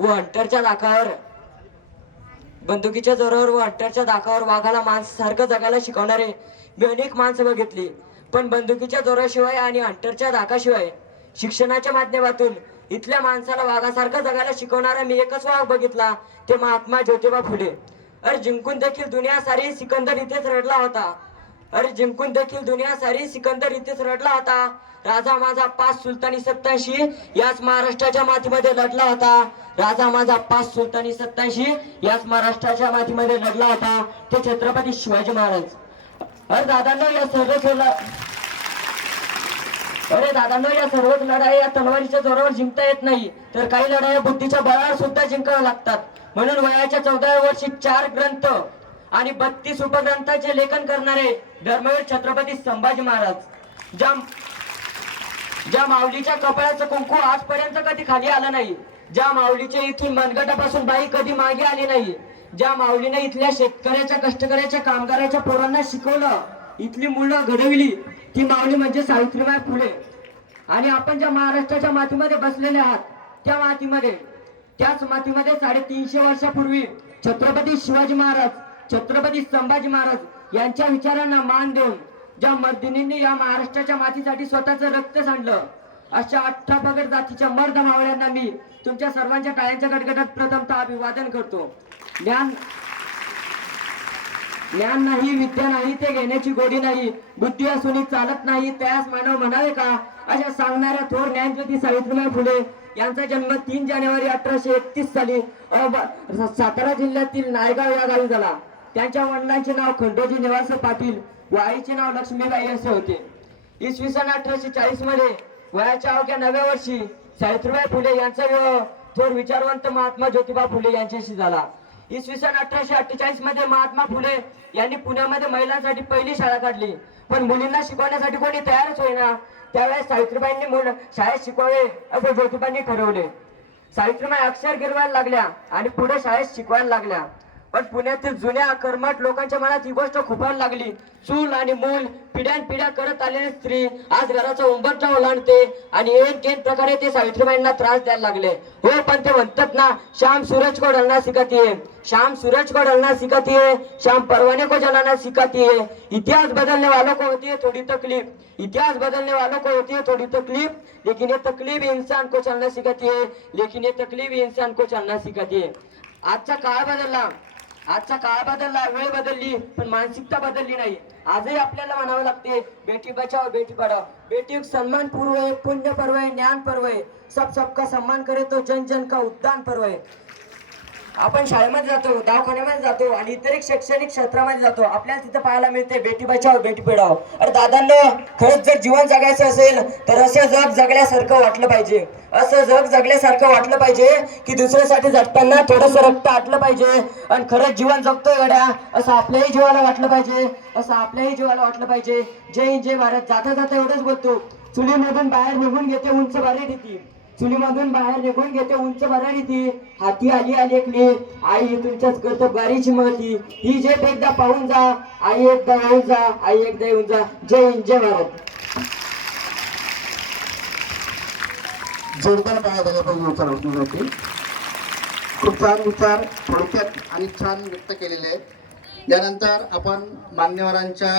व हंटरच्या दाखावर बंदुकीच्या जोरावर व हंटरच्या दाखावर वाघाला माणसासारखं जगायला शिकवणारे मी अनेक माणसं बघितली पण बंदुकीच्या जोराशिवाय आणि हंटरच्या दाखाशिवाय शिक्षणाच्या माध्यमातून इथल्या माणसाला वाघासारखं जगायला शिकवणारा मी एकच वाघ बघितला ते महात्मा ज्योतिबा फुले. अरे जिंकून देखील दुनिया सारी सिकंदर इथेच रडला होता. अरे जिंकून देखील दुनिया सारी सिकंदर इथेच रडला होता. राजा माझा पाच सुलतानी सत्ताऐंशी याच महाराष्ट्राच्या मातीमध्ये लढला होता. राजा माझा पाच सुलतानी सत्ताऐंशी याच महाराष्ट्राच्या मातीमध्ये लढला होता. ते छत्रपती शिवाजी महाराज. अरे दादांना या सर्व खेळला अरे दादांना या सर्वच लढाई या तलवारीच्या जोरावर जिंकता येत नाही. तर काही लढाया बुद्धीच्या बळावर सुद्धा जिंकाव्या लागतात. म्हणून वयाच्या चौदाव्या वर्षी चार ग्रंथ आणि बत्तीस उपग्रंथाचे लेखन करणारे धर्मवीर छत्रपती संभाजी महाराज. ज्या ज्या माऊलीच्या कपाळाचं कुंकू आजपर्यंत कधी खाली आलं नाही ज्या माऊलीच्या इथून मनगटापासून बाई कधी मागे आली नाही ज्या माऊलीने इथल्या शेतकऱ्याच्या कष्टकऱ्याच्या कामगाराच्या पोरांना शिकवलं इथली मुलं घडविली ती माऊली म्हणजे सावित्रीबाई फुले. आणि आपण ज्या महाराष्ट्राच्या मातीमध्ये बसलेले आहात त्या मातीमध्ये त्याच मातीमध्ये साडेतीनशे वर्षापूर्वी छत्रपती शिवाजी महाराज छत्रपती संभाजी महाराज यांच्या विचारांना मान देऊन ज्या मर्दिनींनी या महाराष्ट्राच्या मातीसाठी स्वतःचं रक्त सांडलं अशा अठ्ठापगड जातीच्या मर्द मावळ्यांना मी तुमच्या सर्वांच्या टाळ्यांच्या गटगटात प्रथमतः अभिवादन करतो. ज्ञान ज्ञान नाही विद्या नाही ते घेण्याची गोडी नाही बुद्धी असूनही चालत नाही त्यास मानव म्हणावे का? अशा सांगणाऱ्या थोर ज्ञानज्योती सावित्रीबाई फुले यांचा जन्म तीन जानेवारी अठराशे एकतीस साली सातारा जिल्ह्यातील नायगाव या गावी झाला. त्यांच्या वडिलांचे नाव खंडोजी निवास पाटील व आईचे नाव लक्ष्मीबाई असे होते. इसवी सन अठराशे चाळीसमध्ये वयाच्या अवघ्या नव्या वर्षी सावित्रीबाई फुले यांचा विवाह थोर विचारवंत महात्मा ज्योतिबा फुले यांच्याशी झाला. इसवी सन अठराशे अठ्ठेचाळीसमध्ये महात्मा फुले यांनी पुण्यामध्ये महिलांसाठी पहिली शाळा काढली. पण मुलींना शिकवण्यासाठी कोणी तयारच होईना. त्यावेळेस सावित्रीबाईंनी मुलं शाळेत शिकवावे असं ज्योतिबांनी ठरवले. सावित्रीबाई अक्षर गिरवायला लागल्या आणि पुढे शाळेत शिकवायला लागल्या. पण पुण्यातील जुन्या कर्मठ लोकांच्या मनात ही गोष्ट खुपायला लागली. चूल आणि मूल पिढ्यान पिढ्या करत आलेली स्त्री आज घराचा उंबरठा ओलांडते आणि एक एक प्रकारे ते सावित्रीबाईंना त्रास द्यायला लागले. हो पण ते म्हणतात ना श्याम सूरज को ढलना सिखाती है शाम सूरज को ढलना सिखाती है परवाने को जलाना सिखाती है इतिहास बदलने वालों को होती है थोड़ी तकलीफ. इतिहास बदलने वालों को होती है थोड़ी तकलीफ लेकिन ये तकलीफ इंसान को चलना सिखाती है लेकिन ये तकलीफ इंसान को चलना सिखाती है आजचा काळ बदलला. आजचा काळ बदलला वेळ बदलली पण मानसिकता बदलली नाही. आजही आपल्याला म्हणावं लागते बेटी बचाव बेटी पढाव बेटी सन्मान पूर्व आहे पुण्य पर्व आहे ज्ञान पर्व आहे. सब सबका सम्मान करे तो जन जन का उद्दान पर्व आहे. आपण शाळेमध्ये जातो दवाखान्यामध्ये जातो आणि इतर शैक्षणिक क्षेत्रामध्ये जातो. आपल्याला तिथं पाहायला मिळते बेटी बचाव बेटी पढाव अरे दादांना खरंच जर जीवन जगायचं असेल तर असं जग जगल्यासारखं वाटलं पाहिजे. असं जग जगल्यासारखं वाटलं पाहिजे की दुसऱ्यासाठी जगताना थोडंसं रक्त आटलं पाहिजे. आणि खरंच जीवन जगतोय गड्या असं आपल्याही जीवाला वाटलं पाहिजे. असं आपल्याही जीवाला वाटलं पाहिजे. जय हिंद जय भारत. जाता जाता एवढंच बोलतो. चुलीमधून बाहेर निघून घेते उंच बारी ती चुलीमधून बाहेर निघून घेते उंच भरारी ती. हाती आली आली एकली आई तुमच्याच करतो गारीची महती ही जे एकदा पाहून जा. आई एकदा येऊन जा. आई एकदा येऊन जा. जय हिंद जय भारत. जोरदार काय झालं पाहिजे विचार होती खूप छान विचार थोडक्यात आणि छान व्यक्त केलेले आहेत. यानंतर आपण मान्यवरांच्या